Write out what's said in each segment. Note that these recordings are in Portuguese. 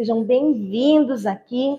Sejam bem-vindos aqui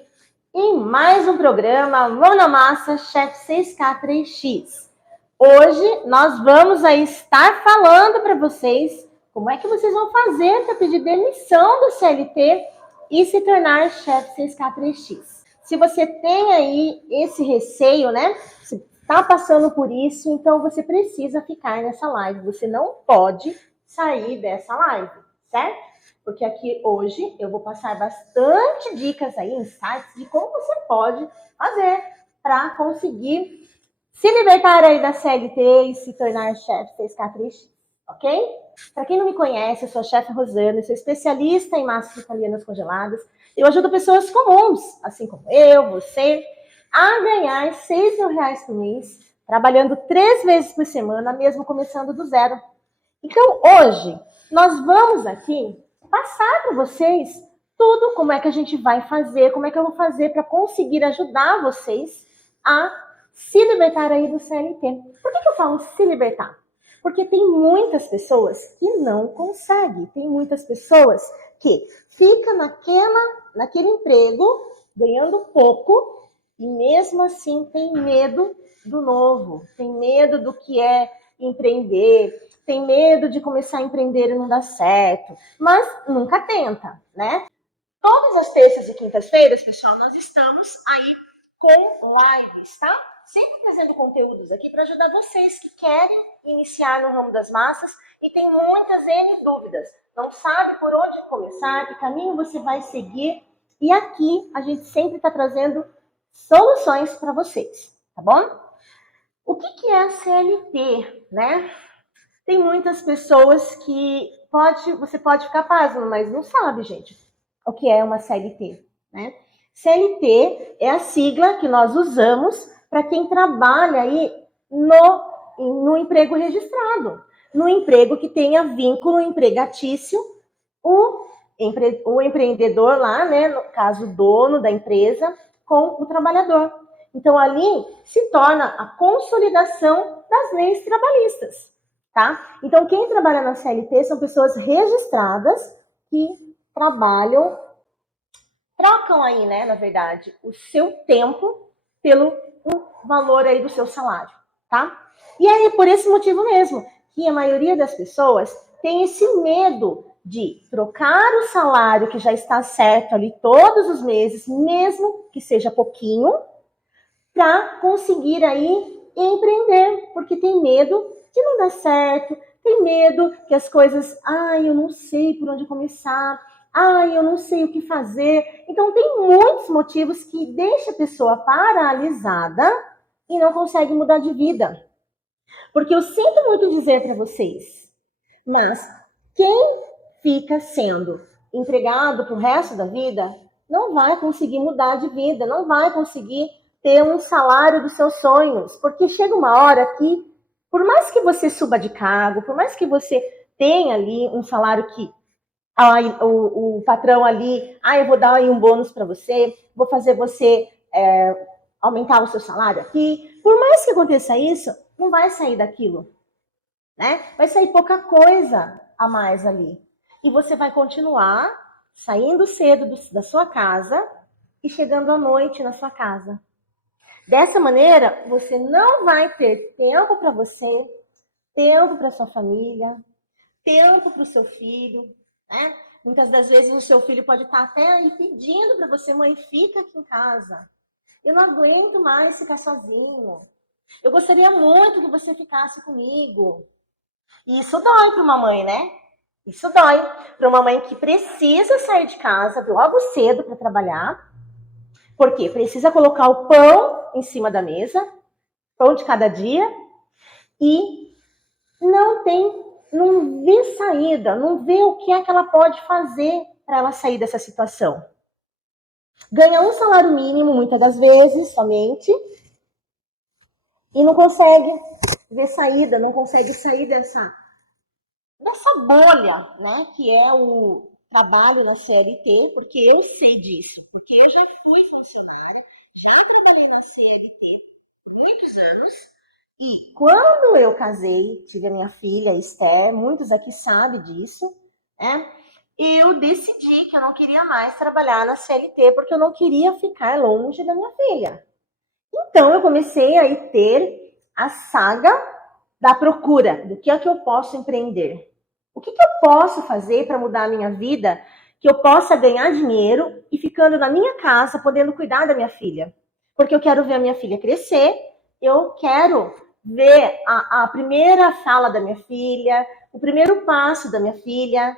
em mais um programa Mão na Massa Chef 6K3X. Hoje nós vamos aí estar falando para vocês como é que vocês vão fazer para pedir demissão do CLT e se tornar Chef 6K3X. Se você tem aí esse receio, né? Se está passando por isso, então você precisa ficar nessa live. Você não pode sair dessa live, certo? Porque aqui hoje eu vou passar bastante dicas aí, insights de como você pode fazer para conseguir se libertar aí da CLT e se tornar chefe 6K3X, ok? Para quem não me conhece, eu sou a chefe Rosana, sou especialista em massas italianas congeladas. Eu ajudo pessoas comuns, assim como eu, você, a ganhar R$6.000 por mês, trabalhando 3 vezes por semana, mesmo começando do zero. Então, hoje, nós vamos aqui passar para vocês tudo como é que a gente vai fazer, como é que eu vou fazer para conseguir ajudar vocês a se libertar aí do CLT. Por que eu falo se libertar? Porque tem muitas pessoas que não conseguem, tem muitas pessoas que ficam naquele emprego, ganhando pouco, e mesmo assim tem medo do novo, tem medo do que é empreender, tem medo de começar a empreender e não dar certo, mas nunca tenta, né? Todas as terças e quintas-feiras, pessoal, nós estamos aí com lives, tá? Sempre trazendo conteúdos aqui para ajudar vocês que querem iniciar no ramo das massas e tem muitas N dúvidas. Não sabe por onde começar, que caminho você vai seguir. E aqui a gente sempre está trazendo soluções para vocês, tá bom? O que é a CLT, né? Tem muitas pessoas que você pode ficar pasmo, mas não sabe, gente, o que é uma CLT, né? CLT é a sigla que nós usamos para quem trabalha aí no emprego registrado, no emprego que tenha vínculo empregatício, o empreendedor lá, né, no caso, o dono da empresa, com o trabalhador. Então, ali se torna a consolidação das leis trabalhistas. Tá? Então, quem trabalha na CLT são pessoas registradas que trabalham, trocam aí, né, na verdade, o seu tempo pelo valor aí do seu salário, tá? E aí, por esse motivo mesmo, que a maioria das pessoas tem esse medo de trocar o salário que já está certo ali todos os meses, mesmo que seja pouquinho, para conseguir aí empreender, porque tem medo de não dar certo, tem medo que as coisas, eu não sei por onde começar, eu não sei o que fazer. Então tem muitos motivos que deixam a pessoa paralisada e não consegue mudar de vida. Porque eu sinto muito dizer para vocês, mas quem fica sendo empregado pro resto da vida não vai conseguir mudar de vida, não vai conseguir ter um salário dos seus sonhos, porque chega uma hora que, por mais que você suba de cargo, por mais que você tenha ali um salário que o patrão ali, eu vou dar aí um bônus para você, vou fazer você aumentar o seu salário aqui, por mais que aconteça isso, não vai sair daquilo, né? Vai sair pouca coisa a mais ali. E você vai continuar saindo cedo da sua casa e chegando à noite na sua casa. Dessa maneira, você não vai ter tempo para você, tempo para sua família, tempo para o seu filho, né? Muitas das vezes o seu filho pode estar até aí pedindo para você, mãe, fica aqui em casa. Eu não aguento mais ficar sozinho. Eu gostaria muito que você ficasse comigo. E isso dói para uma mãe, né? Isso dói para uma mãe que precisa sair de casa logo cedo para trabalhar. Por quê? Precisa colocar o pão em cima da mesa, pão de cada dia, e não vê saída, não vê o que é que ela pode fazer para ela sair dessa situação. Ganha um salário mínimo, muitas das vezes, somente, e não consegue ver saída, não consegue sair dessa bolha, né, que é o trabalho na CLT, porque eu sei disso, porque eu já fui funcionária, já trabalhei na CLT por muitos anos, e quando eu casei, tive a minha filha, Esther, muitos aqui sabem disso, né, eu decidi que eu não queria mais trabalhar na CLT, porque eu não queria ficar longe da minha filha. Então, eu comecei a ter a saga da procura, do que é que eu posso empreender. O que eu posso fazer para mudar a minha vida, que eu possa ganhar dinheiro e ficando na minha casa, podendo cuidar da minha filha. Porque eu quero ver a minha filha crescer, eu quero ver a primeira fala da minha filha, o primeiro passo da minha filha.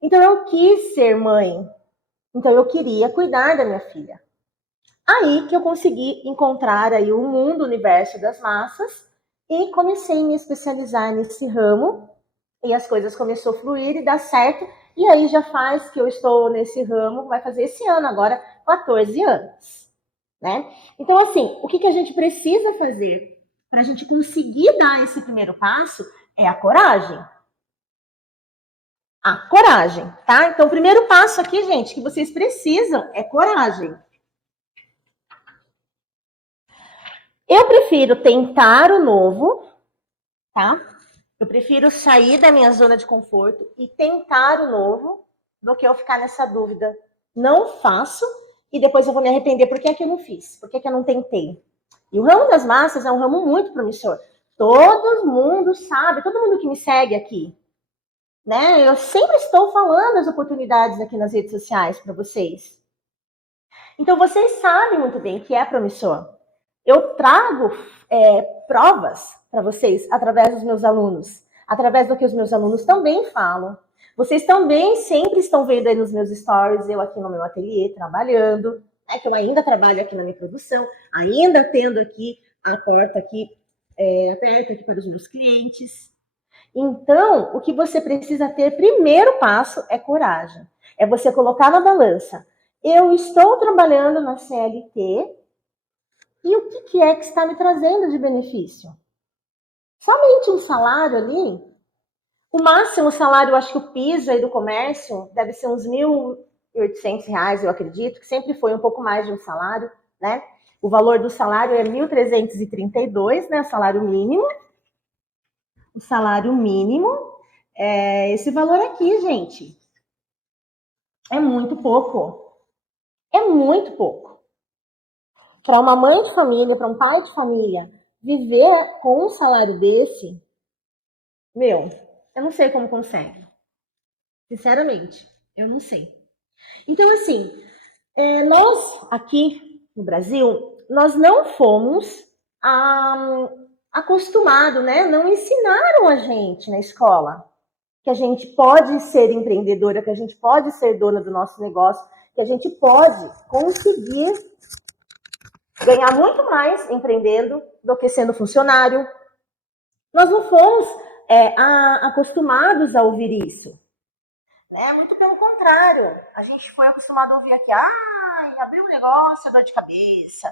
Então, eu quis ser mãe. Então, eu queria cuidar da minha filha. Aí que eu consegui encontrar aí o mundo, o universo das massas e comecei a me especializar nesse ramo e as coisas começaram a fluir e dar certo. E aí já faz que eu estou nesse ramo, vai fazer esse ano agora 14 anos, né? Então assim, o que a gente precisa fazer para a gente conseguir dar esse primeiro passo é a coragem. A coragem, tá? Então o primeiro passo aqui, gente, que vocês precisam é coragem. Eu prefiro tentar o novo, tá? Eu prefiro sair da minha zona de conforto e tentar o novo do que eu ficar nessa dúvida. Não faço e depois eu vou me arrepender. Por que é que eu não fiz? Por que é que eu não tentei? E o ramo das massas é um ramo muito promissor. Todo mundo sabe, todo mundo que me segue aqui, né? Eu sempre estou falando as oportunidades aqui nas redes sociais para vocês. Então vocês sabem muito bem que é promissor. Eu trago provas para vocês através dos meus alunos, através do que os meus alunos também falam. Vocês também sempre estão vendo aí nos meus stories, eu aqui no meu ateliê trabalhando, que eu ainda trabalho aqui na minha produção, ainda tendo aqui a porta aqui aberta aqui para os meus clientes. Então, o que você precisa ter, primeiro passo, é coragem. É você colocar na balança. Eu estou trabalhando na CLT, e o que é que está me trazendo de benefício? Somente um salário ali? O máximo salário, eu acho que o piso aí do comércio deve ser uns R$ 1.800, eu acredito, que sempre foi um pouco mais de um salário, né? O valor do salário é 1.332, né? Salário mínimo. O salário mínimo é esse valor aqui, gente. É muito pouco. É muito pouco. Para uma mãe de família, para um pai de família, viver com um salário desse, meu, eu não sei como consegue. Sinceramente, eu não sei. Então, assim, nós aqui no Brasil, nós não fomos acostumados, né? Não ensinaram a gente na escola que a gente pode ser empreendedora, que a gente pode ser dona do nosso negócio, que a gente pode conseguir ganhar muito mais empreendendo do que sendo funcionário. Nós não fomos acostumados a ouvir isso. Muito pelo contrário. A gente foi acostumado a ouvir aqui, abrir um negócio é dor de cabeça.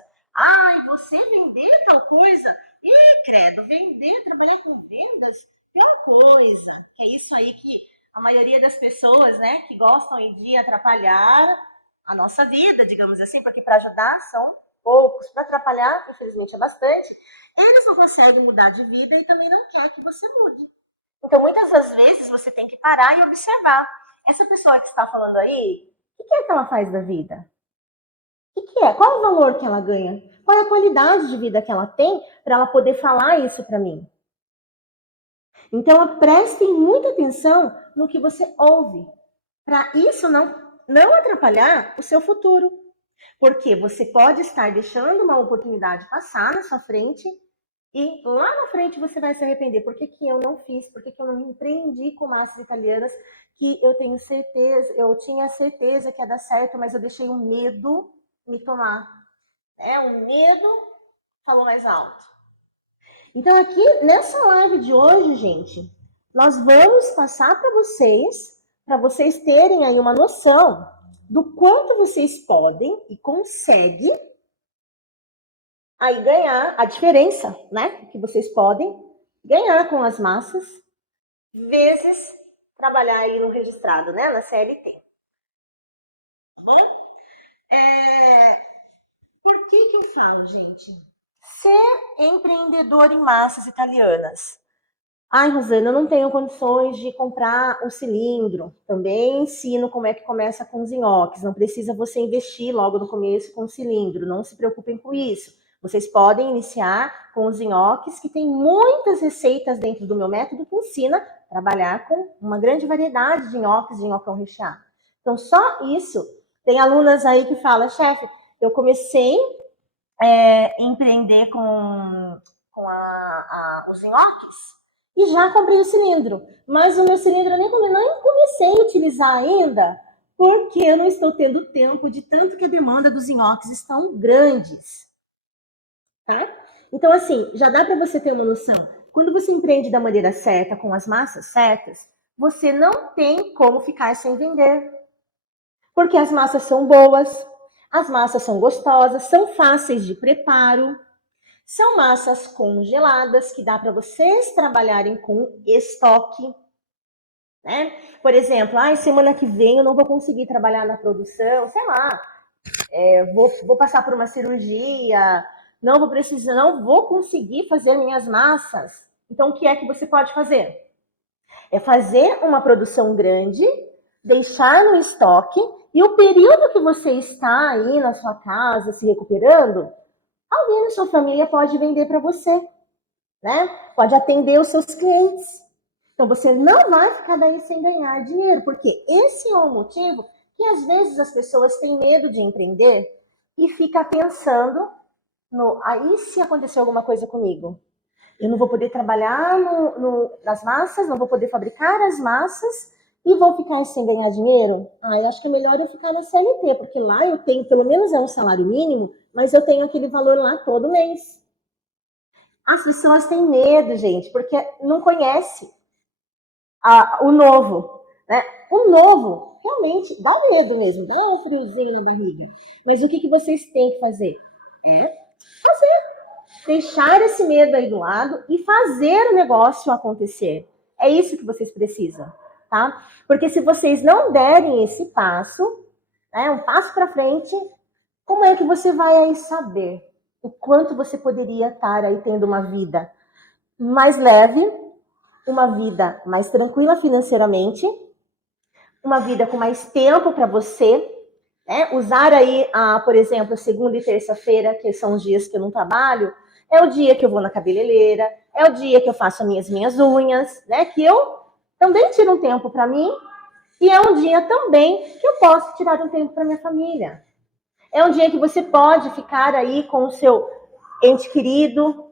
Você vender tal coisa? Credo, vender, trabalhar com vendas, pior coisa. Que é isso aí que a maioria das pessoas, né, que gostam de atrapalhar a nossa vida, digamos assim, porque para ajudar são poucos, para atrapalhar, infelizmente, é bastante. Eles não conseguem mudar de vida e também não quer que você mude. Então, muitas das vezes, você tem que parar e observar. Essa pessoa que está falando aí, o que é que ela faz da vida? O que é? Qual é o valor que ela ganha? Qual é a qualidade de vida que ela tem para ela poder falar isso para mim? Então, prestem muita atenção no que você ouve, para isso não atrapalhar o seu futuro. Porque você pode estar deixando uma oportunidade passar na sua frente e lá na frente você vai se arrepender. Por que eu não fiz? Por que eu não me empreendi com massas italianas? Que eu tenho certeza, eu tinha certeza que ia dar certo, mas eu deixei o medo me tomar. O medo falou mais alto. Então, aqui nessa live de hoje, gente, nós vamos passar para vocês terem aí uma noção do quanto vocês podem e conseguem aí ganhar a diferença, né? Que vocês podem ganhar com as massas, vezes trabalhar aí no registrado, né? Na CLT. Tá bom? Por que eu falo, gente? Ser empreendedor em massas italianas. Ai, Rosana, eu não tenho condições de comprar o cilindro. Também ensino como é que começa com os nhoques. Não precisa você investir logo no começo com o cilindro. Não se preocupem com isso. Vocês podem iniciar com os nhoques, que tem muitas receitas dentro do meu método que ensina a trabalhar com uma grande variedade de nhoques, de nhocão recheado. Então, só isso. Tem alunas aí que falam, chefe, eu comecei a empreender com os nhoques e já comprei o cilindro. Mas o meu cilindro eu nem comecei a utilizar ainda, porque eu não estou tendo tempo de tanto que a demanda dos nhoques estão grandes. Tá? Então, assim, já dá para você ter uma noção. Quando você empreende da maneira certa, com as massas certas, você não tem como ficar sem vender. Porque as massas são boas, as massas são gostosas, são fáceis de preparo, são massas congeladas que dá para vocês trabalharem com estoque, né? Por exemplo, semana que vem eu não vou conseguir trabalhar na produção, sei lá, vou passar por uma cirurgia, não vou conseguir fazer minhas massas. Então, o que é que você pode fazer? É fazer uma produção grande, deixar no estoque, e o período que você está aí na sua casa se recuperando, alguém na sua família pode vender para você, né? Pode atender os seus clientes. Então você não vai ficar daí sem ganhar dinheiro, porque esse é o motivo que às vezes as pessoas têm medo de empreender e fica pensando aí se acontecer alguma coisa comigo, eu não vou poder trabalhar nas massas, não vou poder fabricar as massas e vou ficar sem ganhar dinheiro? Eu acho que é melhor eu ficar na CLT, porque lá eu tenho, pelo menos é um salário mínimo, mas eu tenho aquele valor lá todo mês. As pessoas têm medo, gente, porque não conhece o novo, né? O novo realmente dá um medo mesmo, dá um friozinho na barriga. Mas o que vocês têm que fazer? Deixar esse medo aí do lado e fazer o negócio acontecer. É isso que vocês precisam, tá? Porque se vocês não derem esse passo, né, um passo para frente, como é que você vai aí saber o quanto você poderia estar aí tendo uma vida mais leve, uma vida mais tranquila financeiramente, uma vida com mais tempo para você, né? Usar aí, por exemplo, segunda e terça-feira, que são os dias que eu não trabalho, é o dia que eu vou na cabeleireira, é o dia que eu faço as minhas unhas, né? Que eu também tiro um tempo para mim, e é um dia também que eu posso tirar um tempo para minha família. É um dia que você pode ficar aí com o seu ente querido,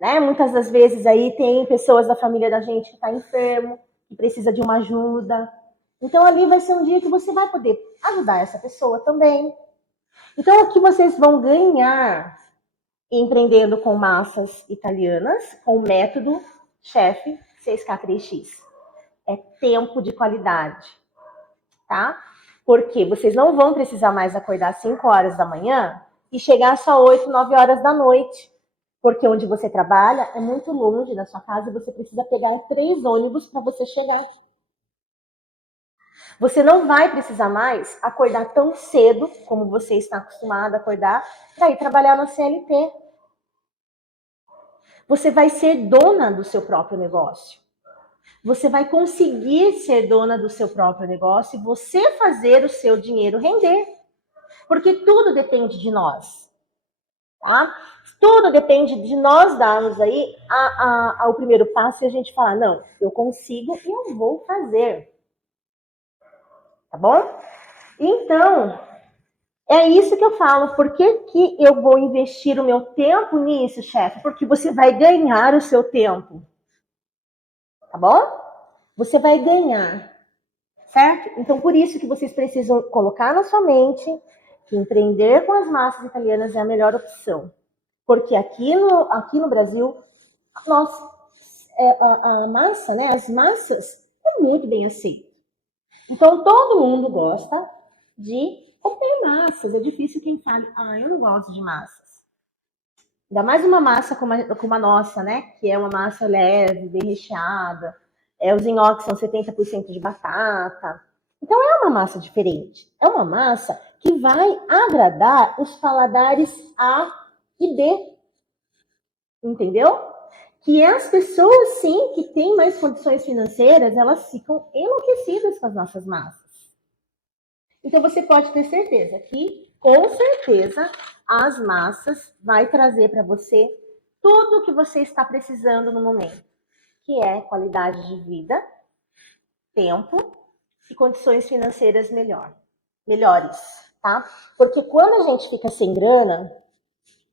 né? Muitas das vezes aí tem pessoas da família da gente que está enfermo, que precisa de uma ajuda. Então ali vai ser um dia que você vai poder ajudar essa pessoa também. Então o que vocês vão ganhar empreendendo com massas italianas, com o método Chef 6K3X? É tempo de qualidade, tá? Porque vocês não vão precisar mais acordar às 5 horas da manhã e chegar só 8, 9 horas da noite. Porque onde você trabalha é muito longe da sua casa e você precisa pegar 3 ônibus para você chegar. Você não vai precisar mais acordar tão cedo como você está acostumado a acordar para ir trabalhar na CLT. Você vai ser dona do seu próprio negócio. Você vai conseguir ser dona do seu próprio negócio e você fazer o seu dinheiro render. Porque tudo depende de nós. Tá? Tudo depende de nós darmos aí o primeiro passo e a gente falar, não, eu consigo e eu vou fazer. Tá bom? Então, é isso que eu falo. Por que eu vou investir o meu tempo nisso, chefe? Porque você vai ganhar o seu tempo. Tá bom? Você vai ganhar. Certo? Então, por isso que vocês precisam colocar na sua mente que empreender com as massas italianas é a melhor opção. Porque aqui no Brasil, a massa, né, as massas, é muito bem aceito. Então, todo mundo gosta de comer massas. É difícil quem fale, eu não gosto de massas. Ainda mais uma massa como a nossa, né? Que é uma massa leve, bem recheada. Os nhoques são 70% de batata. Então, é uma massa diferente. É uma massa que vai agradar os paladares A e B. Entendeu? que as pessoas, sim, que têm mais condições financeiras, elas ficam enlouquecidas com as nossas massas. Então, você pode ter certeza que, com certeza, as massas vai trazer para você tudo o que você está precisando no momento, que é qualidade de vida, tempo e condições financeiras melhores, tá? Porque quando a gente fica sem grana,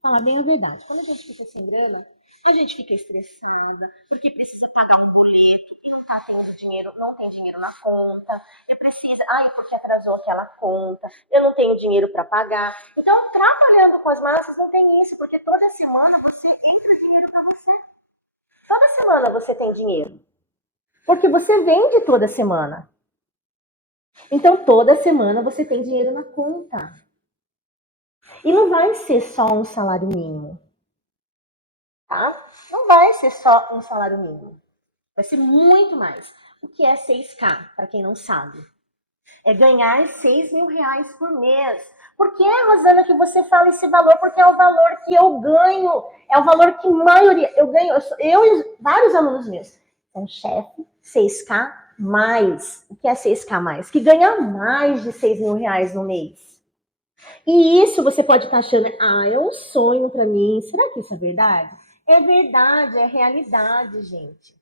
falar bem a verdade, quando a gente fica sem grana, a gente fica estressada, porque precisa pagar um boleto e não tá tendo dinheiro, não tem dinheiro na conta, e precisa, porque atrasou aquela conta, eu não tenho dinheiro para pagar. Então, trabalhando com as massas não tem isso, porque toda semana você entra dinheiro para você. Toda semana você tem dinheiro. Porque você vende toda semana. Então, toda semana você tem dinheiro na conta. E não vai ser só um salário mínimo. Tá? Não vai ser só um salário mínimo. Vai ser muito mais. O que é 6K, para quem não sabe? É ganhar 6 mil reais por mês. Por que, Rosana, que você fala esse valor? Porque é o valor que eu ganho. É o valor que maioria... Eu ganho, eu e vários alunos meus. Então, chefe, 6K mais. O que é 6K mais? Que ganha mais de 6 mil reais no mês. E isso você pode estar achando, é um sonho para mim. Será que isso é verdade? É verdade, é realidade, gente.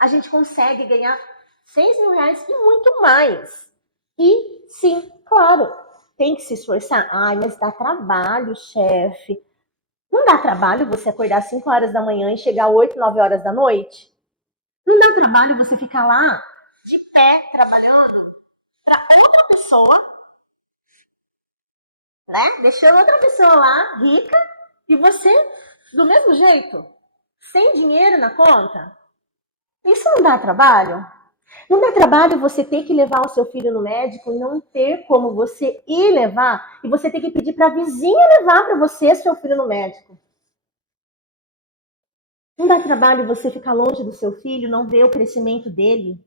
A gente consegue ganhar 6 mil reais e muito mais. E sim, claro, tem que se esforçar. Mas dá trabalho, chefe. Não dá trabalho você acordar às 5 horas da manhã e chegar às 8, 9 horas da noite? Não dá trabalho você ficar lá de pé trabalhando para outra pessoa, né? Deixando outra pessoa lá, rica, e você, do mesmo jeito, sem dinheiro na conta? Isso não dá trabalho? Não dá trabalho você ter que levar o seu filho no médico e não ter como você ir levar, e você ter que pedir para a vizinha levar para você seu filho no médico. Não dá trabalho você ficar longe do seu filho, não ver o crescimento dele.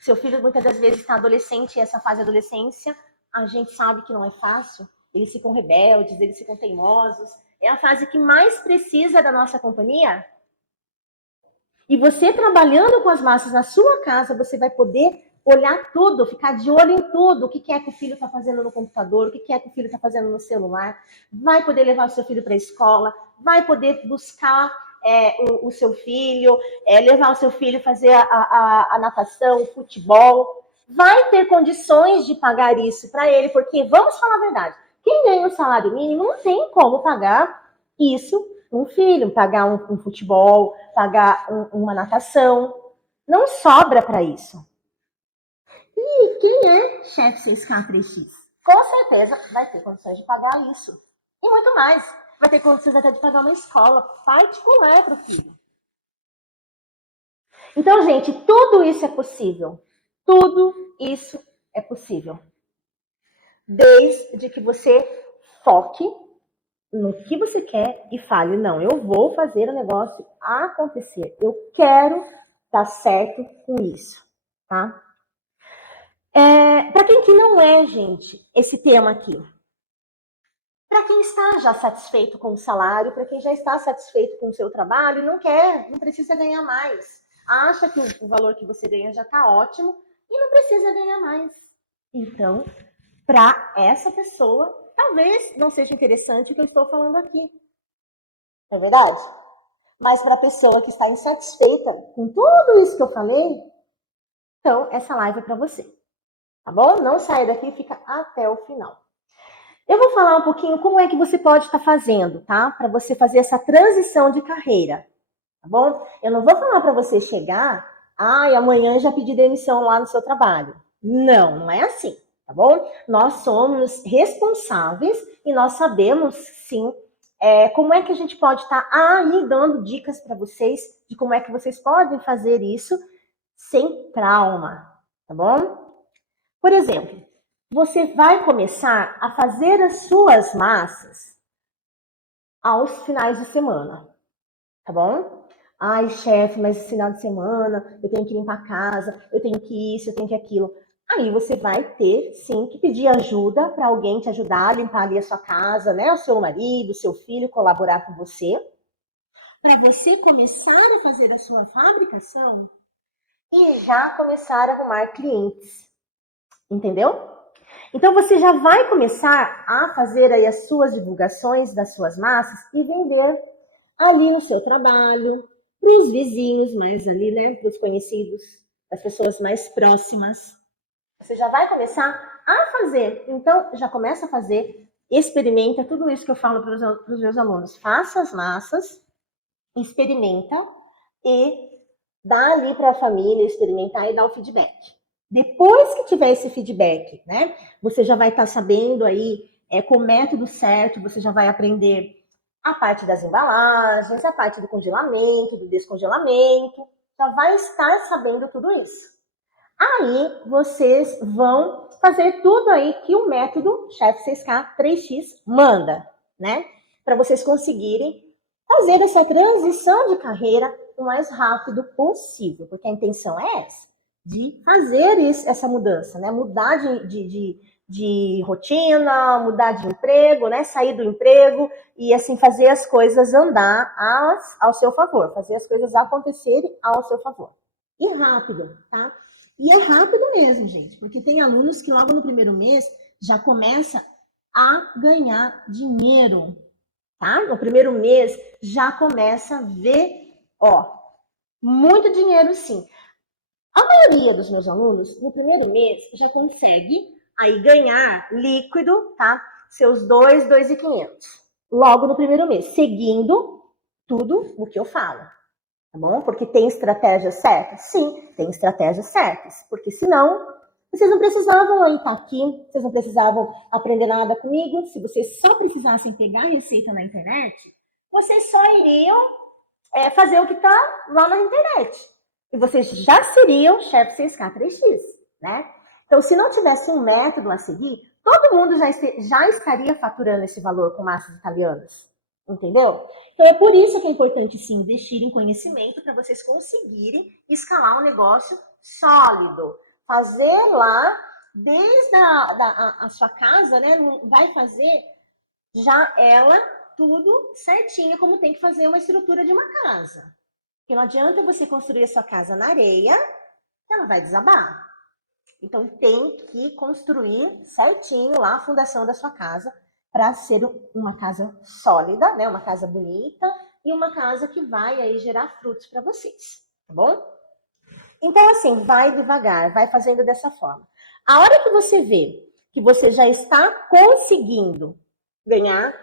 Seu filho muitas das vezes está adolescente, e essa fase de adolescência, a gente sabe que não é fácil. Eles ficam rebeldes, eles ficam teimosos. É a fase que mais precisa da nossa companhia. E você trabalhando com as massas na sua casa, você vai poder olhar tudo, ficar de olho em tudo, o que é que o filho está fazendo no computador, o que é que o filho está fazendo no celular, vai poder levar o seu filho para a escola, vai poder buscar o seu filho, levar o seu filho fazer a natação, o futebol, vai ter condições de pagar isso para ele, porque, vamos falar a verdade, quem ganha um salário mínimo não tem como pagar isso um filho, pagar um futebol, pagar uma natação. Não sobra para isso. E quem é chefe 6K3X? Com certeza vai ter condições de pagar isso. E muito mais. Vai ter condições até de pagar uma escola particular para o filho. Então, gente, tudo isso é possível. Tudo isso é possível. Desde que você foque no que você quer e fale, não, eu vou fazer o negócio acontecer. Eu quero dar certo com isso, tá? Para quem que não é, gente, esse tema aqui? Para quem está já satisfeito com o salário, para quem já está satisfeito com o seu trabalho, não quer, não precisa ganhar mais. Acha que o valor que você ganha já está ótimo e não precisa ganhar mais. Então, para essa pessoa, talvez não seja interessante o que eu estou falando aqui. Não é verdade? Mas para a pessoa que está insatisfeita com tudo isso que eu falei, então essa live é para você. Tá bom? Não saia daqui, fica até o final. Eu vou falar um pouquinho como é que você pode estar fazendo, tá? Para você fazer essa transição de carreira, tá bom? Eu não vou falar para você chegar, e amanhã já pedir demissão lá no seu trabalho. Não, não é assim, tá bom? Nós somos responsáveis e nós sabemos, sim, como é que a gente pode estar aí dando dicas para vocês de como é que vocês podem fazer isso sem trauma, tá bom? Por exemplo, você vai começar a fazer as suas massas aos finais de semana, tá bom? Chefe, mas esse final de semana eu tenho que limpar a casa, eu tenho que isso, eu tenho que aquilo. Aí você vai ter, sim, que pedir ajuda para alguém te ajudar a limpar ali a sua casa, né? O seu marido, o seu filho colaborar com você. para você começar a fazer a sua fabricação e já começar a arrumar clientes. Entendeu? Então você já vai começar a fazer aí as suas divulgações das suas massas e vender ali no seu trabalho, para os vizinhos, mais ali, né, para os conhecidos, as pessoas mais próximas. Você já vai começar a fazer. Então, já começa a fazer, experimenta tudo isso que eu falo para os meus alunos. Faça as massas, experimenta e dá ali para a família experimentar e dar o feedback. Depois que tiver esse feedback, né, você já vai estar sabendo aí com o método certo, você já vai aprender a parte das embalagens, a parte do congelamento, do descongelamento, já vai estar sabendo tudo isso. Aí vocês vão fazer tudo aí que o método Chef 6K 3X manda, né? Para vocês conseguirem fazer essa transição de carreira o mais rápido possível, porque a intenção é essa, de fazer essa mudança, né? Mudar de rotina, mudar de emprego, né? Sair do emprego e assim fazer as coisas andar ao seu favor, fazer as coisas acontecerem ao seu favor. E rápido, tá? E é rápido mesmo, gente, porque tem alunos que logo no primeiro mês já começa a ganhar dinheiro, tá? No primeiro mês já começa a ver, ó, muito dinheiro sim. A maioria dos meus alunos, no primeiro mês, já consegue aí ganhar líquido, tá? Seus 2.500. Logo no primeiro mês, seguindo tudo o que eu falo. Tá bom? Porque tem estratégias certas? Sim, tem estratégias certas. Porque senão, vocês não precisavam aí estar aqui, vocês não precisavam aprender nada comigo. Se vocês só precisassem pegar a receita na internet, vocês só iriam fazer o que está lá na internet. E vocês já seriam Chef 6K 3X, né? Então, se não tivesse um método a seguir, todo mundo já estaria faturando esse valor com massas italianas. Entendeu? Então é por isso que é importante sim investir em conhecimento para vocês conseguirem escalar um negócio sólido. Fazer lá desde a sua casa, né? Vai fazer já ela tudo certinho como tem que fazer uma estrutura de uma casa. Porque não adianta você construir a sua casa na areia, ela vai desabar. Então tem que construir certinho lá a fundação da sua casa para ser uma casa sólida, né? Uma casa bonita e uma casa que vai aí gerar frutos para vocês, tá bom? Então assim, vai devagar, vai fazendo dessa forma. A hora que você vê que você já está conseguindo ganhar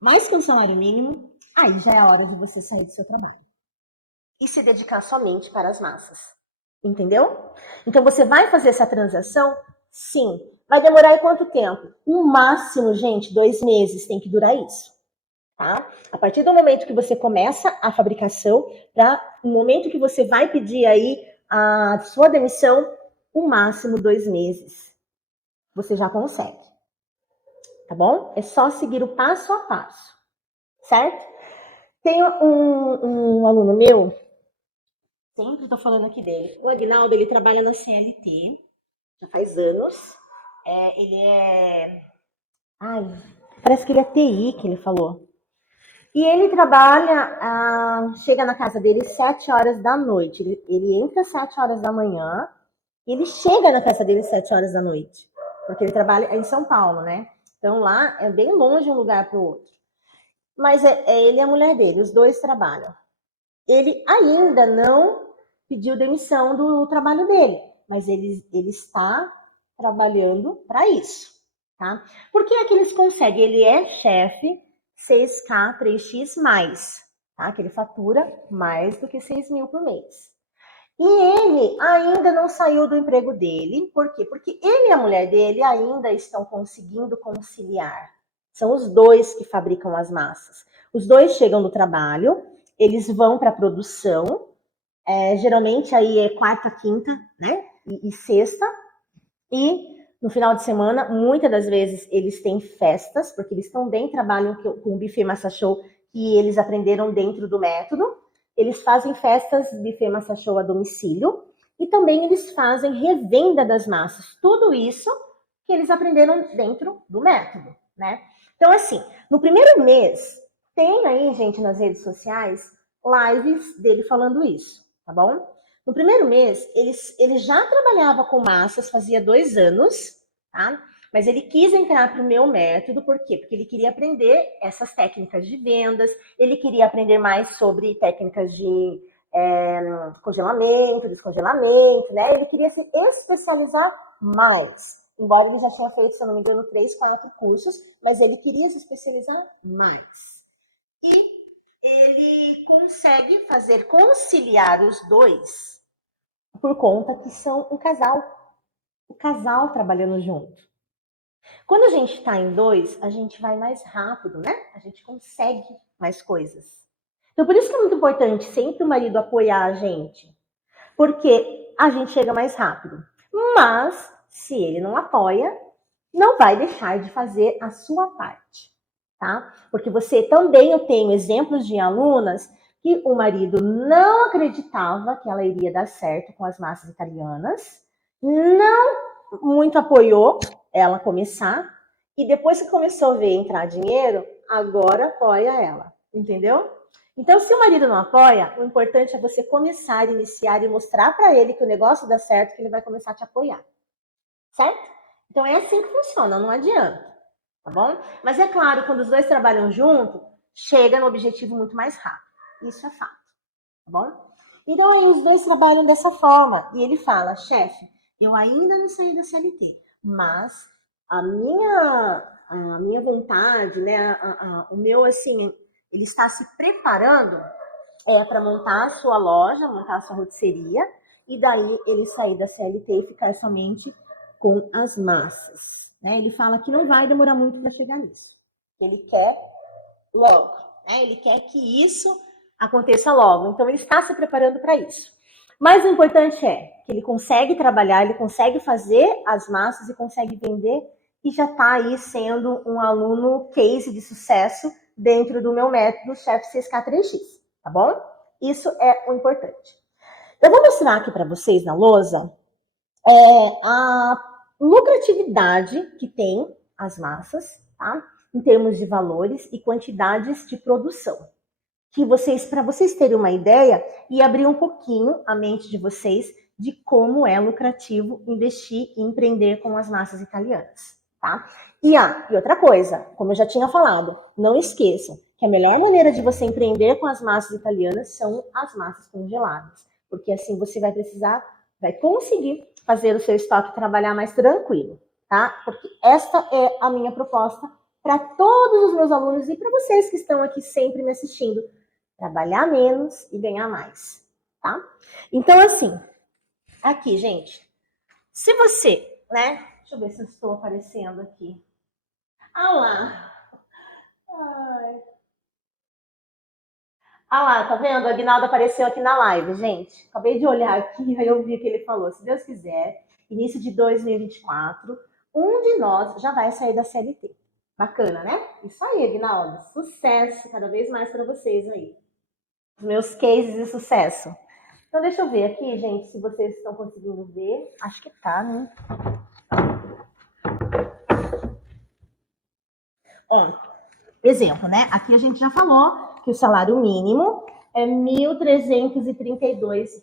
mais que um salário mínimo, aí já é a hora de você sair do seu trabalho e se dedicar somente para as massas. Entendeu? Então você vai fazer essa transação? Sim. Vai demorar quanto tempo? No máximo, gente, 2 meses tem que durar isso. Tá? A partir do momento que você começa a fabricação, para o momento que você vai pedir aí a sua demissão, o máximo 2 meses. Você já consegue. Tá bom? É só seguir o passo a passo. Certo? Tem um aluno meu, sempre estou falando aqui dele. O Agnaldo, ele trabalha na CLT, já faz anos. Ele é... Ai, parece que ele é TI, que ele falou. E ele trabalha, chega na casa dele 7 horas da noite. Ele entra às 7 horas da manhã e ele chega na casa dele 7 horas da noite. Porque ele trabalha em São Paulo, né? Então lá é bem longe um lugar para o outro. Mas ele e a mulher dele, os dois trabalham. Ele ainda não pediu demissão do trabalho dele, mas ele está trabalhando para isso, tá? Por que é que eles conseguem? Ele é chefe 6K 3X+, tá? Que ele fatura mais do que 6 mil por mês. E ele ainda não saiu do emprego dele, por quê? Porque ele e a mulher dele ainda estão conseguindo conciliar. São os dois que fabricam as massas. Os dois chegam do trabalho, eles vão para a produção, geralmente aí é quarta, quinta, né? E sexta. E no final de semana, muitas das vezes, eles têm festas, porque eles também trabalham com o Buffet Massa Show, que eles aprenderam dentro do método. Eles fazem festas Buffet Massa Show a domicílio. E também eles fazem revenda das massas. Tudo isso que eles aprenderam dentro do método, né? Então, assim, no primeiro mês, Tem aí, gente, nas redes sociais, lives dele falando isso, tá bom? No primeiro mês, ele já trabalhava com massas, fazia 2 anos, tá? Mas ele quis entrar para o meu método, por quê? Porque ele queria aprender essas técnicas de vendas, ele queria aprender mais sobre técnicas de congelamento, descongelamento, né? Ele queria se especializar mais. Embora ele já tinha feito, se eu não me engano, 3, 4 cursos, mas ele queria se especializar mais. E ele consegue fazer conciliar os dois por conta que são um casal. O casal trabalhando junto. Quando a gente está em 2, a gente vai mais rápido, né? A gente consegue mais coisas. Então, por isso que é muito importante sempre o marido apoiar a gente. Porque a gente chega mais rápido. Mas, se ele não apoia, não vai deixar de fazer a sua parte, tá? Porque você também, eu tenho exemplos de alunas que o marido não acreditava que ela iria dar certo com as massas italianas, não muito apoiou ela começar, e depois que começou a ver entrar dinheiro, agora apoia ela, entendeu? Então, se o marido não apoia, o importante é você começar, iniciar e mostrar para ele que o negócio dá certo, que ele vai começar a te apoiar, certo? Então é assim que funciona, não adianta, tá bom? Mas é claro, quando os dois trabalham junto, chega no objetivo muito mais rápido. Isso é fato, tá bom? Então aí os dois trabalham dessa forma. E ele fala, chefe, eu ainda não saí da CLT, mas a minha vontade, né, o meu, assim, ele está se preparando para montar a sua loja, montar a sua rotisseria, e daí ele sair da CLT e ficar somente com as massas. Né? Ele fala que não vai demorar muito para chegar nisso. Ele quer logo. Né? Ele quer que isso aconteça logo. Então, ele está se preparando para isso. Mas o importante é que ele consegue trabalhar, ele consegue fazer as massas e consegue vender e já está aí sendo um aluno case de sucesso dentro do meu método Chef CSK3X, tá bom? Isso é o importante. Eu vou mostrar aqui para vocês na lousa a lucratividade que tem as massas, tá? Em termos de valores e quantidades de produção. Que vocês, para vocês terem uma ideia e abrir um pouquinho a mente de vocês de como é lucrativo investir e empreender com as massas italianas, tá? E outra coisa, como eu já tinha falado, não esqueçam que a melhor maneira de você empreender com as massas italianas são as massas congeladas, porque assim você vai conseguir fazer o seu estoque trabalhar mais tranquilo, tá? Porque esta é a minha proposta para todos os meus alunos e para vocês que estão aqui sempre me assistindo. Trabalhar menos e ganhar mais, tá? Então, assim, aqui, gente, se você, né? Deixa eu ver se eu estou aparecendo aqui. Ah lá. Ai. Ah lá, tá vendo? O Aguinaldo apareceu aqui na live, gente. Acabei de olhar aqui, aí eu vi que ele falou, se Deus quiser, início de 2024, um de nós já vai sair da CLT. Bacana, né? Isso aí, Aguinaldo. Sucesso cada vez mais para vocês aí. Os meus cases de sucesso. Então, deixa eu ver aqui, gente, se vocês estão conseguindo ver. Acho que tá, né? Ó, exemplo, né? Aqui a gente já falou que o salário mínimo é R$ 1.332,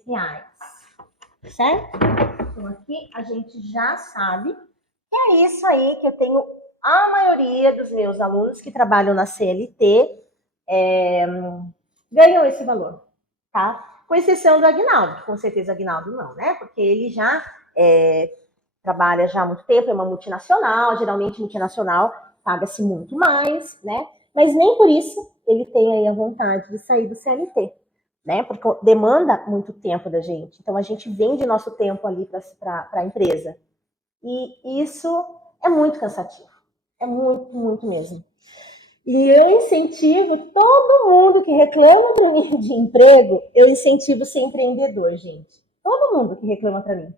certo? Então, aqui a gente já sabe que é isso aí que eu tenho a maioria dos meus alunos que trabalham na CLT ganham esse valor, tá? Com exceção do Aguinaldo, com certeza o Aguinaldo não, né? Porque ele já trabalha já há muito tempo, é uma multinacional, geralmente multinacional paga-se muito mais, né? Mas nem por isso ele tem aí a vontade de sair do CLT, né? Porque demanda muito tempo da gente. Então a gente vende nosso tempo ali para a empresa. E isso é muito cansativo. É muito, muito mesmo. E eu incentivo todo mundo que reclama para mim de emprego, eu incentivo ser empreendedor, gente. Todo mundo que reclama para mim.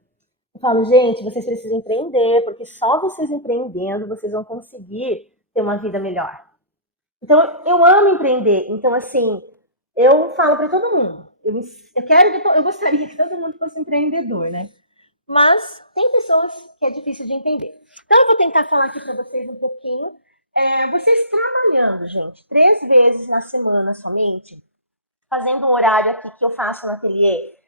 Eu falo, gente, vocês precisam empreender, porque só vocês empreendendo, vocês vão conseguir ter uma vida melhor. Então, eu amo empreender. Então, assim, eu falo para todo mundo. Eu gostaria que todo mundo fosse empreendedor, né? Mas tem pessoas que é difícil de entender. Então, eu vou tentar falar aqui para vocês um pouquinho Vocês trabalhando, gente, 3 vezes na semana somente, fazendo um horário aqui que eu faço no ateliê,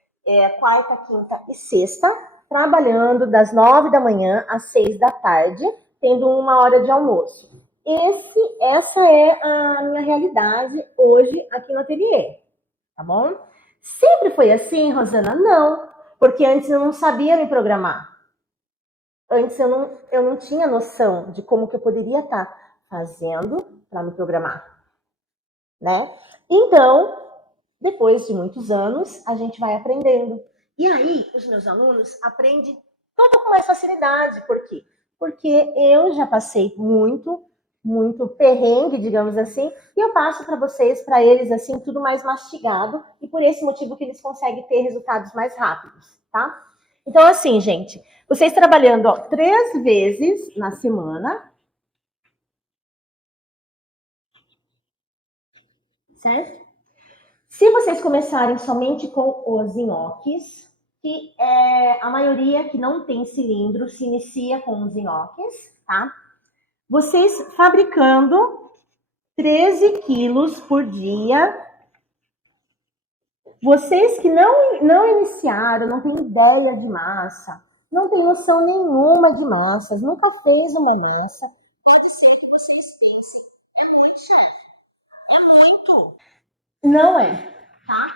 quarta, quinta e sexta, trabalhando das 9 da manhã às 6 da tarde, tendo 1 hora de almoço. Essa é a minha realidade hoje aqui no ateliê, tá bom? Sempre foi assim, Rosana? Não, porque antes eu não sabia me programar. Antes eu não tinha noção de como que eu poderia estar fazendo para me programar, né? Então, depois de muitos anos, a gente vai aprendendo. E aí, os meus alunos aprendem tudo com mais facilidade. Por quê? Porque eu já passei muito perrengue, digamos assim, e eu passo para vocês, para eles, assim, tudo mais mastigado, e por esse motivo que eles conseguem ter resultados mais rápidos, tá? Então, assim, gente, vocês trabalhando 3 vezes na semana, certo? Se vocês começarem somente com os nhoques, que a maioria que não tem cilindro se inicia com os nhoques, tá? Vocês fabricando 13 quilos por dia. Vocês que não iniciaram, não têm ideia de massa, não tem noção nenhuma de massas, nunca fez uma massa, pode ser que vocês pensem, é muito chato, é muito. Não é, tá?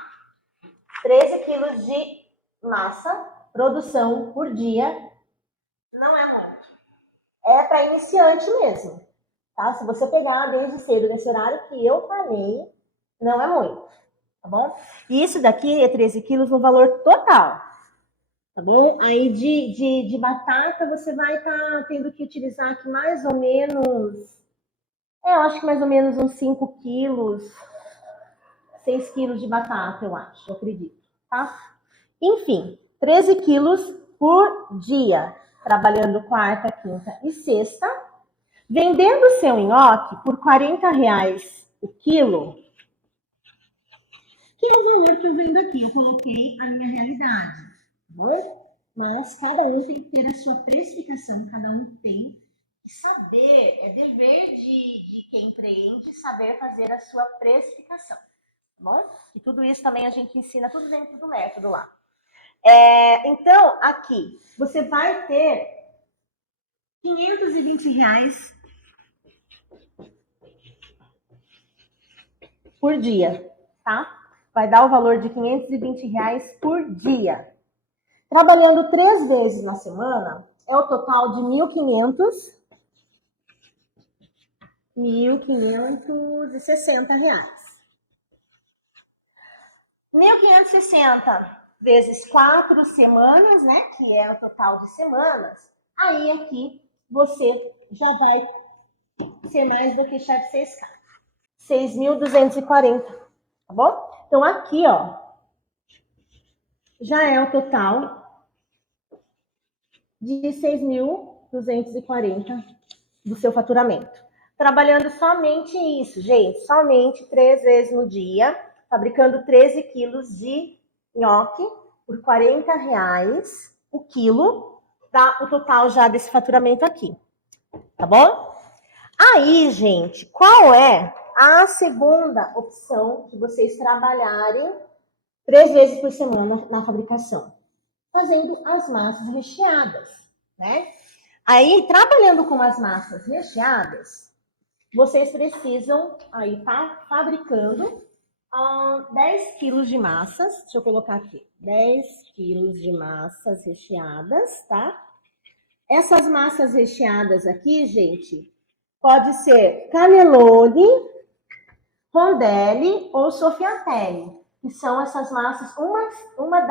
13 quilos de massa, produção por dia, não é muito. É para iniciante mesmo, tá? Se você pegar desde cedo, nesse horário que eu falei, não é muito, tá bom? E isso daqui é 13 quilos no valor total, tá bom? Aí de batata você vai estar tendo que utilizar aqui mais ou menos, eu acho que mais ou menos uns 5 quilos, 6 quilos de batata, eu acho, eu acredito, tá? Enfim, 13 quilos por dia, trabalhando quarta, quinta e sexta, vendendo seu nhoque por R$ 40 o quilo, que é o valor que eu vendo aqui. Eu coloquei a minha realidade, tá bom? Mas cada um tem que ter a sua precificação, cada um tem que saber, é dever de quem empreende saber fazer a sua precificação, tá bom? E tudo isso também a gente ensina tudo dentro do método lá. Então, aqui, você vai ter R$ 520 por dia, tá? Vai dar o valor de R$ 520 por dia. Trabalhando 3 vezes na semana, é o total de R$ 1.560. 1.560 vezes 4 semanas, né? Que é o total de semanas. Aí aqui você já vai ser mais do que chefe 6K. 6.240, tá bom? Então aqui, ó, já é o total de 6.240 do seu faturamento. Trabalhando somente isso, gente, somente 3 vezes no dia, fabricando 13 quilos de nhoque por R$ 40 o quilo, dá o total já desse faturamento aqui, tá bom? Aí, gente, qual é a segunda opção que vocês trabalharem 3 vezes por semana na fabricação? Fazendo as massas recheadas, né? Aí, trabalhando com as massas recheadas, vocês precisam aí estar fabricando 10 quilos de massas. Deixa eu colocar aqui. 10 quilos de massas recheadas, tá? Essas massas recheadas aqui, gente, pode ser cannelloni, rondelli ou soffiatelli, que são essas massas, umas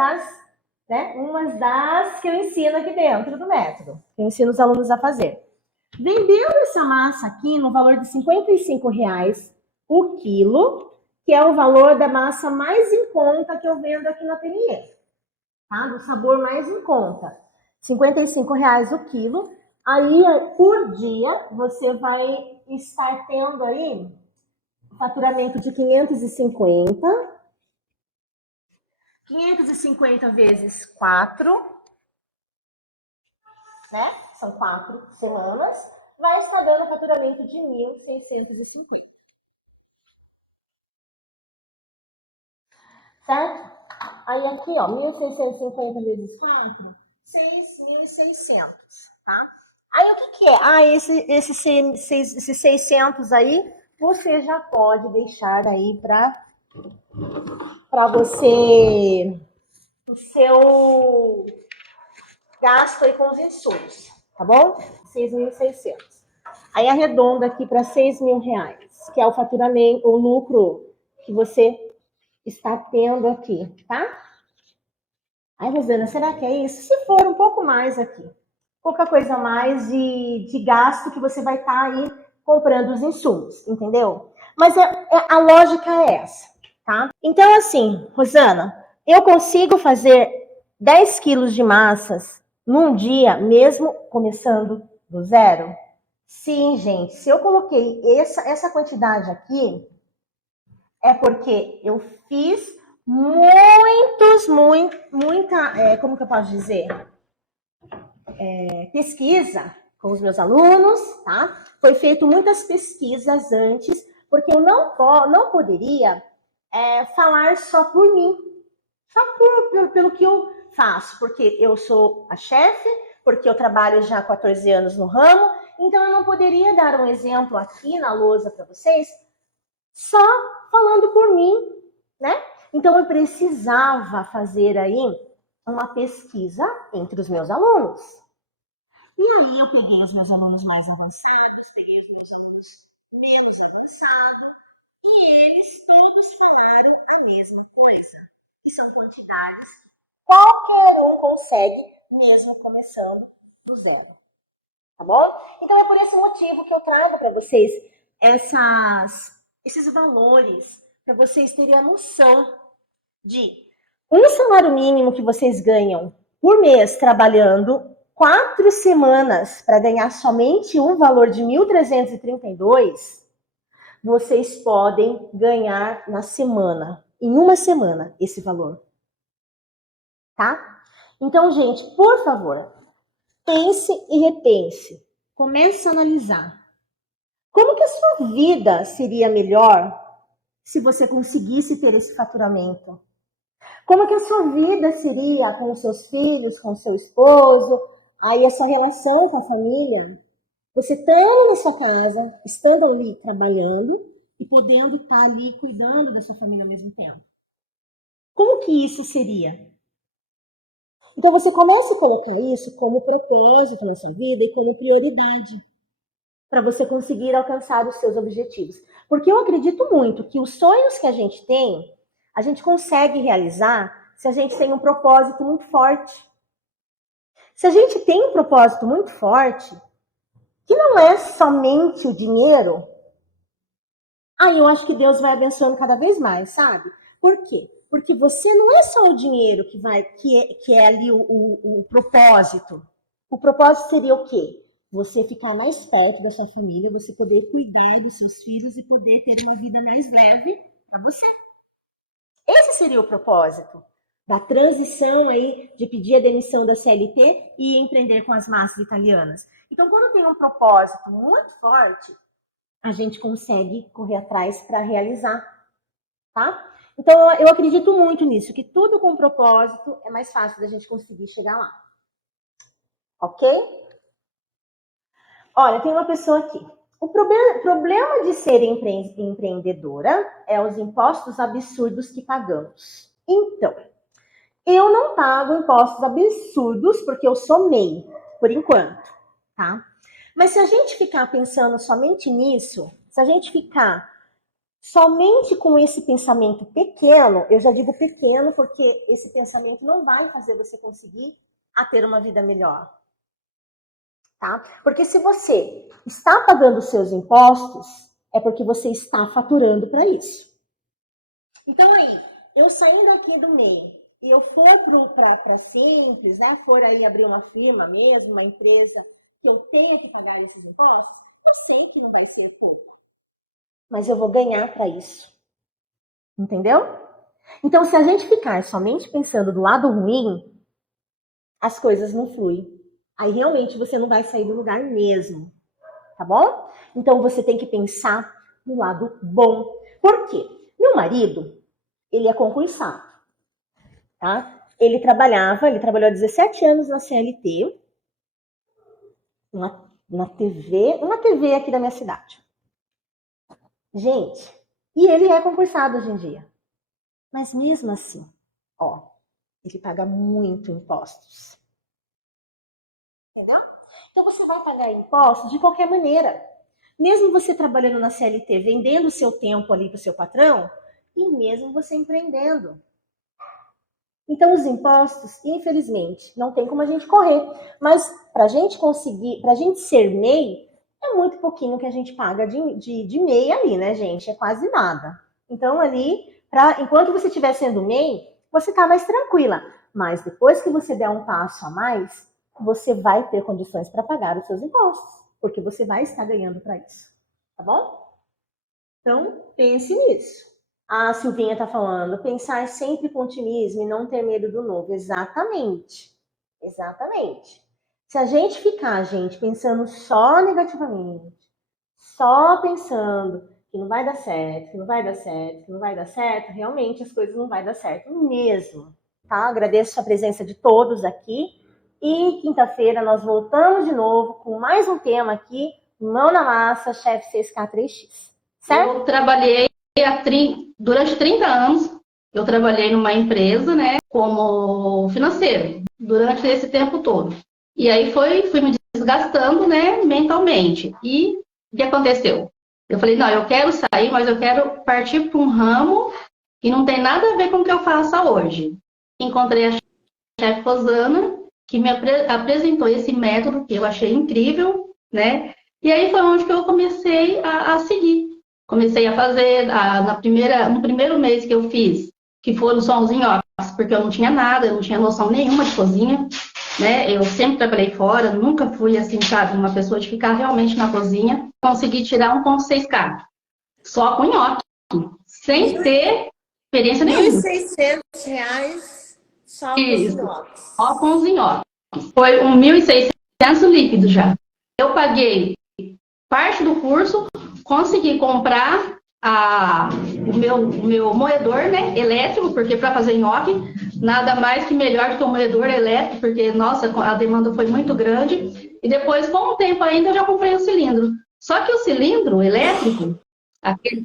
das que eu ensino aqui dentro do método, que eu ensino os alunos a fazer. Vendendo essa massa aqui no valor de R$ 55 o quilo, que é o valor da massa mais em conta que eu vendo aqui no ateliê, tá? Do sabor mais em conta. R$ 55 o quilo. Aí, por dia, você vai estar tendo aí faturamento de 550. 550 vezes 4, né? São 4 semanas. vai estar dando faturamento de 1.650, certo? Aí aqui, ó, 1.650 vezes 4, 6.600, tá? Aí o que é? Ah, esses 600 aí, você já pode deixar aí para você, o seu gasto aí com os insumos, tá bom? 6.600. Aí arredonda aqui para 6.000 reais, que é o faturamento, o lucro que você está tendo aqui, tá? Ai, Rosana, será que é isso? Se for um pouco mais aqui, pouca coisa a mais de gasto que você vai estar aí comprando os insumos, entendeu? Mas a lógica é essa, tá? Então, assim, Rosana, eu consigo fazer 10 quilos de massas num dia, mesmo começando do zero? Sim, gente. Se eu coloquei essa quantidade aqui, é porque eu fiz como que eu posso dizer? Pesquisa com os meus alunos, tá? Foi feito muitas pesquisas antes, porque eu não poderia falar só por mim, só pelo que eu faço, porque eu sou a chefe, porque eu trabalho já há 14 anos no ramo, então eu não poderia dar um exemplo aqui na lousa para vocês só falando por mim, né? Então eu precisava fazer aí uma pesquisa entre os meus alunos. E aí eu peguei os meus alunos mais avançados, peguei os meus alunos menos avançados, e eles todos falaram a mesma coisa, que são quantidades que qualquer um consegue, mesmo começando do zero. Tá bom? Então é por esse motivo que eu trago para vocês esses valores, para vocês terem a noção de um salário mínimo que vocês ganham por mês trabalhando 4 semanas para ganhar somente um valor de 1.332, vocês podem ganhar na semana, em uma semana, esse valor. Tá? Então, gente, por favor, pense e repense. Comece a analisar. Como que a sua vida seria melhor se você conseguisse ter esse faturamento? Como que a sua vida seria com os seus filhos, com o seu esposo, aí a sua relação com a família? Você estando na sua casa, estando ali trabalhando e podendo estar ali cuidando da sua família ao mesmo tempo. Como que isso seria? Então você começa a colocar isso como propósito na sua vida e como prioridade para você conseguir alcançar os seus objetivos. Porque eu acredito muito que os sonhos que a gente consegue realizar se a gente tem um propósito muito forte. Se a gente tem um propósito muito forte, que não é somente o dinheiro, aí eu acho que Deus vai abençoando cada vez mais, sabe? Por quê? Porque você não é só o dinheiro que é ali o propósito. O propósito seria o quê? Você ficar mais perto da sua família, você poder cuidar dos seus filhos e poder ter uma vida mais leve para você. Esse seria o propósito da transição aí de pedir a demissão da CLT e empreender com as massas italianas. Então, quando tem um propósito muito forte, a gente consegue correr atrás para realizar, tá? Então, eu acredito muito nisso, que tudo com propósito é mais fácil da gente conseguir chegar lá. Ok? Olha, tem uma pessoa aqui. O problema de ser empreendedora é os impostos absurdos que pagamos. Então, eu não pago impostos absurdos porque eu sou MEI, por enquanto, tá? Mas se a gente ficar pensando somente nisso, se a gente ficar somente com esse pensamento pequeno, eu já digo pequeno porque esse pensamento não vai fazer você conseguir a ter uma vida melhor. Tá? Porque se você está pagando os seus impostos, é porque você está faturando para isso. Então aí, eu saindo aqui do MEI e eu for para Simples, né? For aí abrir uma firma mesmo, uma empresa que eu tenha que pagar esses impostos, eu sei que não vai ser pouco. Mas eu vou ganhar para isso. Entendeu? Então, se a gente ficar somente pensando do lado ruim, as coisas não fluem. Aí realmente você não vai sair do lugar mesmo. tá bom? Então você tem que pensar no lado bom. Por quê? Meu marido, ele é concursado, tá? Ele trabalhou 17 anos na CLT, na TV aqui da minha cidade. Gente, e ele é concursado hoje em dia. Mas mesmo assim, ó, ele paga muito impostos. Entendeu? Então você vai pagar impostos de qualquer maneira. Mesmo você trabalhando na CLT, vendendo o seu tempo ali para o seu patrão, e mesmo você empreendendo. Então, os impostos, infelizmente, não tem como a gente correr. Mas para a gente conseguir, para a gente ser MEI, é muito pouquinho que a gente paga de MEI ali, né, gente? É quase nada. Então, ali, enquanto você estiver sendo MEI, você está mais tranquila. Mas depois que você der um passo a mais, você vai ter condições para pagar os seus impostos. Porque você vai estar ganhando para isso. Tá bom? Então, pense nisso. A Silvinha está falando, pensar sempre com otimismo e não ter medo do novo. Exatamente. Exatamente. Se a gente ficar, gente, pensando só negativamente, só pensando que não vai dar certo, que não vai dar certo, que não vai dar certo, realmente as coisas não vai dar certo mesmo. Tá? Agradeço a presença de todos aqui. E quinta-feira nós voltamos de novo com mais um tema aqui, Mão na Massa, Chef 6K3X. Certo? Eu trabalhei durante 30 anos, eu trabalhei numa empresa, né, como financeiro, durante esse tempo todo. E aí fui me desgastando, né, mentalmente. E o que aconteceu? Eu falei, não, eu quero sair, mas eu quero partir para um ramo que não tem nada a ver com o que eu faço hoje. Encontrei a chefe Rosana, que me apresentou esse método que eu achei incrível, né? E aí foi onde que eu comecei a seguir. Comecei a fazer, no primeiro mês que eu fiz, que foram só os nhoques, porque eu não tinha nada, eu não tinha noção nenhuma de cozinha, né? Eu sempre trabalhei fora, nunca fui, assim, sabe, uma pessoa de ficar realmente na cozinha. Consegui tirar 1,6K, só com nhoque, sem ter experiência nenhuma. R$1.600 só com os nhoques. Só com os nhoques. Foi 1.600 líquido já. Eu paguei parte do curso, consegui comprar o meu moedor, né, elétrico, porque para fazer nhoque, nada mais que melhor do que o moedor elétrico, porque, nossa, a demanda foi muito grande. E depois, com o tempo ainda, eu já comprei o cilindro. Só que o cilindro elétrico, aquele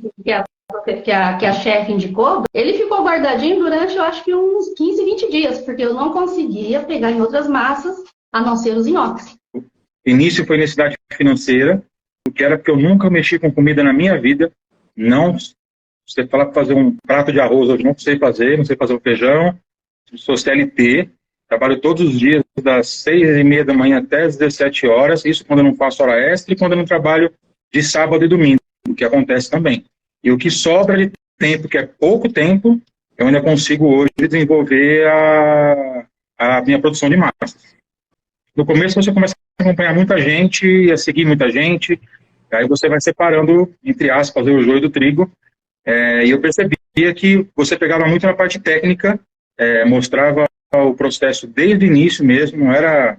que a chefe indicou, ele ficou guardadinho durante, eu acho que uns 15, 20 dias, porque eu não conseguia pegar em outras massas, a não ser os nhoques. O início foi necessidade financeira, porque era porque eu nunca mexi com comida na minha vida. Não, você fala para fazer um prato de arroz, eu não sei fazer o feijão, sou CLT, trabalho todos os dias, das 6h30 da manhã até as 17 horas, isso quando eu não faço hora extra e quando eu não trabalho de sábado e domingo, o que acontece também. E o que sobra de tempo, que é pouco tempo, eu ainda consigo hoje desenvolver a minha produção de massas. No começo você começa a acompanhar muita gente, a seguir muita gente, aí você vai separando, entre aspas, o joio do trigo, e eu percebia que você pegava muito na parte técnica, mostrava o processo desde o início mesmo, não era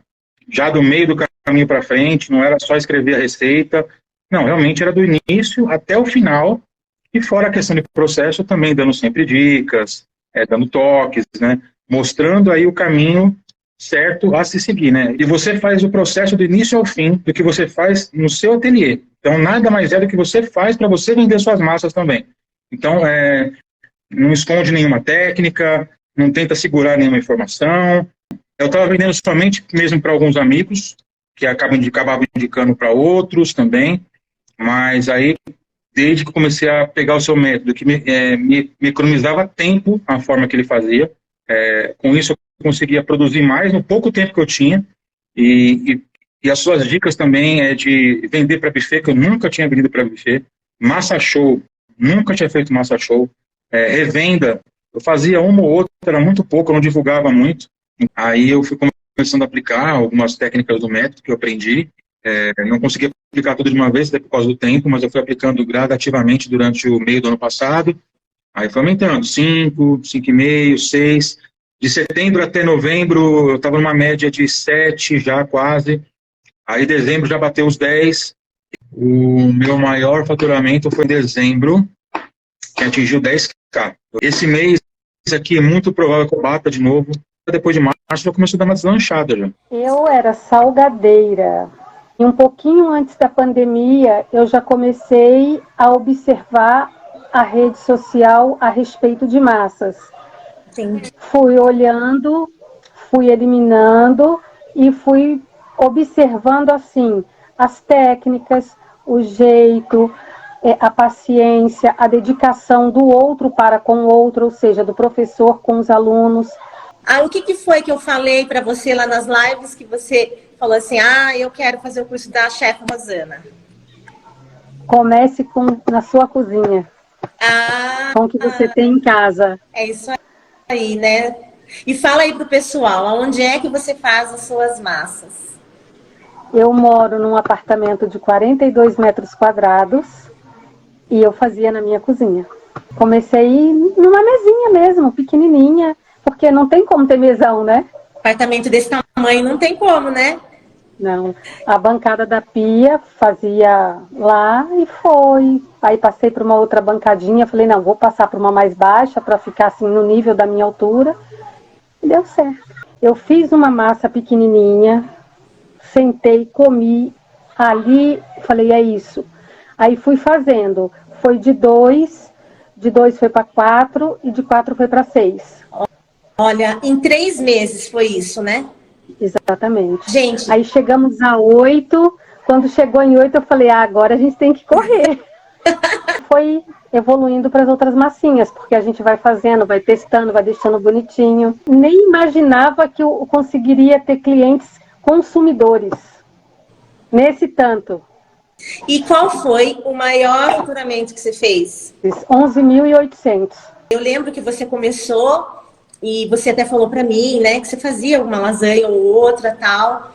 já do meio do caminho para frente, não era só escrever a receita, não, realmente era do início até o final, e fora a questão de processo, também dando sempre dicas, dando toques, né, mostrando aí o caminho certo a se seguir, né? E você faz o processo do início ao fim do que você faz no seu ateliê. Então, nada mais é do que você faz para você vender suas massas também. Então, não esconde nenhuma técnica, não tenta segurar nenhuma informação. Eu estava vendendo somente mesmo para alguns amigos, que acabavam indicando para outros também, mas aí, desde que eu comecei a pegar o seu método, que me economizava tempo a forma que ele fazia, com isso eu conseguia produzir mais no pouco tempo que eu tinha, e as suas dicas também de vender para buffet, que eu nunca tinha vendido para buffet, massa show, nunca tinha feito massa show, revenda, eu fazia uma ou outra, era muito pouco, eu não divulgava muito, aí eu fui começando a aplicar algumas técnicas do método que eu aprendi, não consegui aplicar tudo de uma vez, por causa do tempo, mas eu fui aplicando gradativamente durante o meio do ano passado, aí foi aumentando, 5, 5,5, 6, de setembro até novembro, eu estava numa média de 7 já quase. Aí dezembro já bateu os 10. O meu maior faturamento foi em dezembro, que atingiu 10K. Esse mês aqui é muito provável que eu bata de novo. Depois de março já começou a dar uma deslanchada já. Eu era salgadeira. E um pouquinho antes da pandemia, eu já comecei a observar a rede social a respeito de massas. Entendi. Fui olhando, fui eliminando e fui observando assim as técnicas, o jeito, a paciência, a dedicação do outro para com o outro, ou seja, do professor com os alunos. O que foi que eu falei para você lá nas lives que você falou assim, eu quero fazer o curso da chefe Rosana? Comece na sua cozinha, com o que você tem em casa. É isso aí, né? E fala aí pro pessoal, aonde é que você faz as suas massas? Eu moro num apartamento de 42 metros quadrados e eu fazia na minha cozinha. Comecei numa mesinha mesmo, pequenininha, porque não tem como ter mesão, né? Apartamento desse tamanho não tem como, né? Não. A bancada da pia fazia lá e foi. Aí passei para uma outra bancadinha, falei, não, vou passar para uma mais baixa para ficar assim no nível da minha altura. E deu certo. Eu fiz uma massa pequenininha, sentei, comi, ali, falei, é isso. Aí fui fazendo. Foi de 2 foi para 4 e de 4 foi para 6. Olha, em 3 meses foi isso, né? Exatamente. Gente. Aí chegamos a 8. Quando chegou em 8, eu falei, agora a gente tem que correr. Foi evoluindo para as outras massinhas, porque a gente vai fazendo, vai testando, vai deixando bonitinho. Nem imaginava que eu conseguiria ter clientes consumidores nesse tanto. E qual foi o maior faturamento que você fez? 11.800. Eu lembro que você começou e você até falou para mim, né, que você fazia uma lasanha ou outra, tal,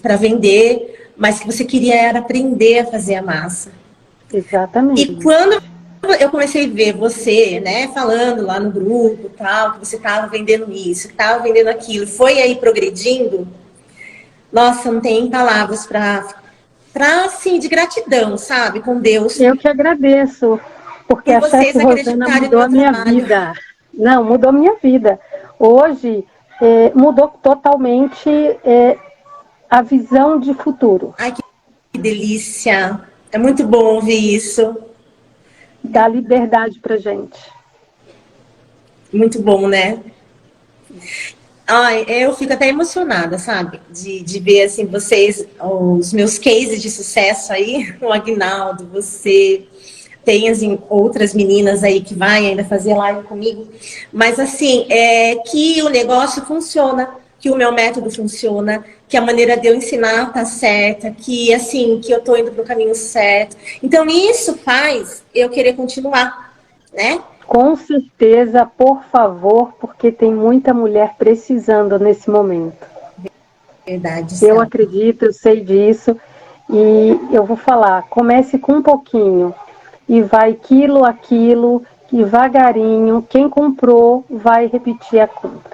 para vender, mas que você queria era aprender a fazer a massa. Exatamente. E quando eu comecei a ver você, né, falando lá no grupo, tal, que você estava vendendo isso, que estava vendendo aquilo, foi aí progredindo, nossa, não tem palavras para assim, de gratidão, sabe, com Deus. Eu que agradeço, porque a chefe Rosana mudou a minha vida. Não, mudou a minha vida. Hoje, mudou totalmente a visão de futuro. Ai, que delícia! É muito bom ouvir isso. Dá liberdade pra gente. Muito bom, né? Ai, eu fico até emocionada, sabe? De ver, assim, vocês, os meus cases de sucesso aí, o Aguinaldo, você, tem assim, outras meninas aí que vai ainda fazer live comigo, mas assim, que o negócio funciona, que o meu método funciona, que a maneira de eu ensinar tá certa, que assim, que eu tô indo pro caminho certo. Então isso faz eu querer continuar, né? Com certeza, por favor, porque tem muita mulher precisando nesse momento. Verdade. Eu acredito, eu sei disso, e eu vou falar, comece com um pouquinho, e vai quilo a quilo, devagarinho, quem comprou vai repetir a compra.